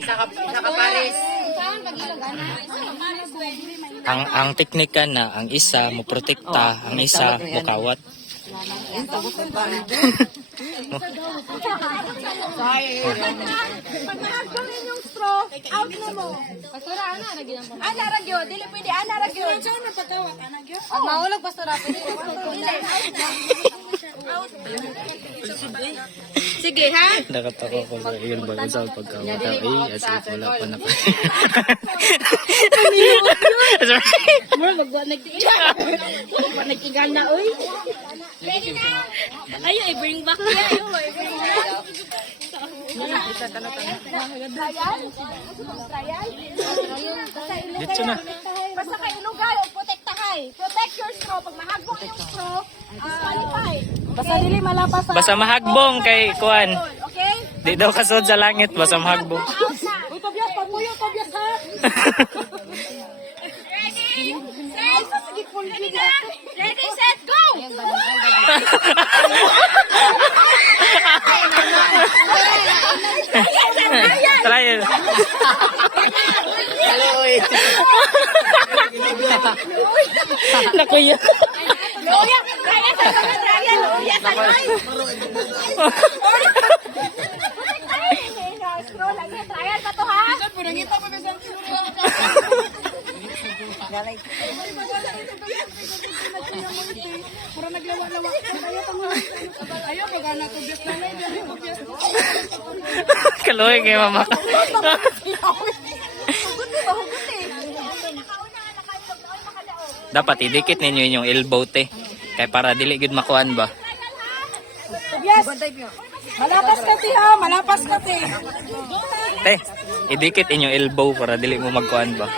Nakapares. Ang teknika na ang isa mo protekta, ang isa mo kawat. Pag nahagpangin yung straw, out na mo. Pastora, ana, lagi ng pamilya. Ana ragyo, dili pwede ana ragyo. Ang mahulog, pastora, pwede Sige ha. Nakatawa ko sa iyo ba sa pagkawat. Ay, as if wala pa na. Mura magbuhat nagtiigal. Magbuhat nagtiigal na oy. Ayo, i-bring back niya. Ayo, i-bring back. Dito na. Basta kayo ilugay o protektahay. Protect your straw. Pag mahagbong yung straw, disqualify. Basta dili malapas sa... Basta mahagbong kay kuan. Okay? Di daw kasod sa langit, basta mahagbong. Out na. Uy, pabyas, pamuyo, pabyas ha. Ready, set, ready, set, go! Trial. Nakuya. Luya, trial sa mga trial, luya sa ay. Scroll lagi, trial pa to ha? Para naglawa-lawa. Ayaw, pag-anak ko, bias na lang. Kaloy kay mama. Dapat idikit ninyo inyong elbow te. Kay para dili gid makuan ba. Yes. Malapas ka ti ha, malapas ka ti. Te, idikit inyong elbow para dili mo magkuan ba.